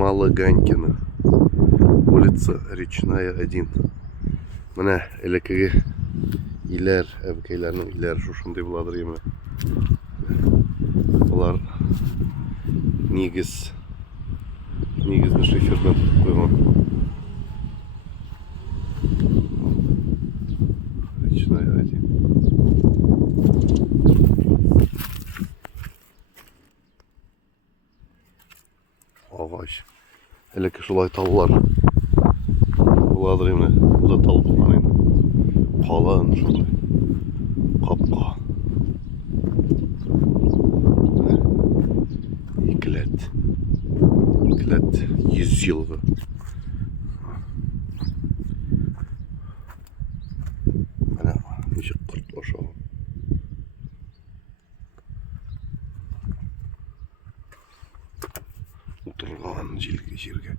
Малоганькина. Улица Речная 1. Менә элекеге иләр, әбекәйләрнең иләре шушындый буладыр еме. Булар нигезне шифердан куйган. Речная 1. Агач. Элекке шулай таллар буладыр еме. Бу да тал булган инде. Калын шулай. Капка. Икләт 100 елгы. Менә ничек корт ашаган. Утырган җиргә.